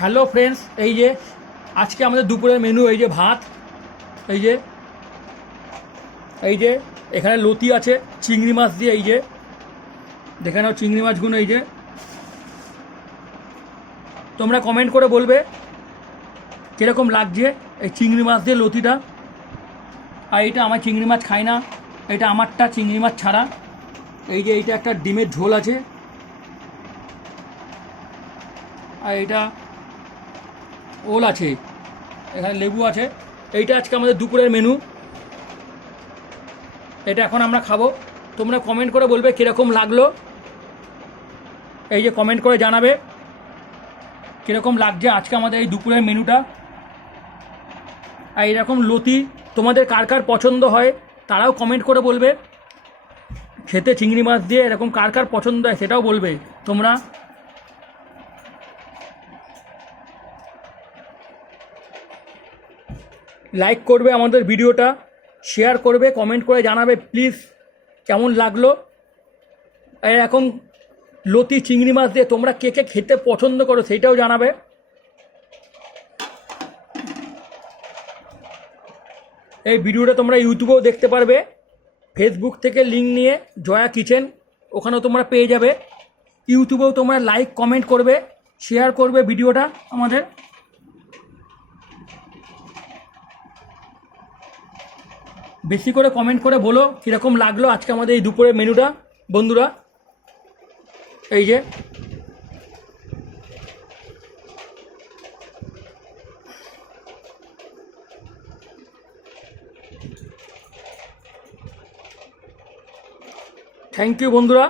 Hello friends, এই যে আজকে আমাদের দুপুরের মেনু এই যে ভাত, এই যে এই যে এখানে লতি আছে চিংড়ি মাছ দিয়ে, এই যে দেখে নাও চিংড়ি মাছগুলো। এই যে তোমরা কমেন্ট করে বলবে কীরকম লাগছে এই চিংড়ি মাছ দিয়ে লতিটা। আর এইটা আমার চিংড়ি মাছ খাই না, এটা আমারটা চিংড়ি মাছ ছাড়া। এই যে এইটা একটা ডিমের ঝোল আছে, আর এইটা ওল আছে, এখানে লেবু আছে। এইটা আজকে আমাদের দুপুরের মেনু, এটা এখন আমরা খাবো। তোমরা কমেন্ট করে বলবে কীরকম লাগলো, এই যে কমেন্ট করে জানাবে কীরকম লাগছে আজকে আমাদের এই দুপুরের মেনুটা। আর এরকম লতি তোমাদের কার কার পছন্দ হয় তারাও কমেন্ট করে বলবে। খেতে চিংড়ি মাছ দিয়ে এরকম কার কার পছন্দ হয় সেটাও বলবে তোমরা। লাইক করবে আমাদের ভিডিওটা, শেয়ার করবে, কমেন্ট করে জানাবে প্লিজ কেমন লাগলো। এরকম লতি চিংড়ি মাছ দিয়ে তোমরা কে কে খেতে পছন্দ করো সেইটাও জানাবে। এই ভিডিওটা তোমরা ইউটিউবেও দেখতে পারবে, ফেসবুক থেকে লিঙ্ক নিয়ে জয়া কিচেন ওখানেও তোমরা পেয়ে যাবে। ইউটিউবেও তোমরা লাইক কমেন্ট করবে, শেয়ার করবে ভিডিওটা আমাদের। বেশি করে কমেন্ট করে বলো কীরকম লাগলো আজকে আমাদের এই দুপুরের মেনুটা বন্ধুরা। এই যে থ্যাংক ইউ বন্ধুরা।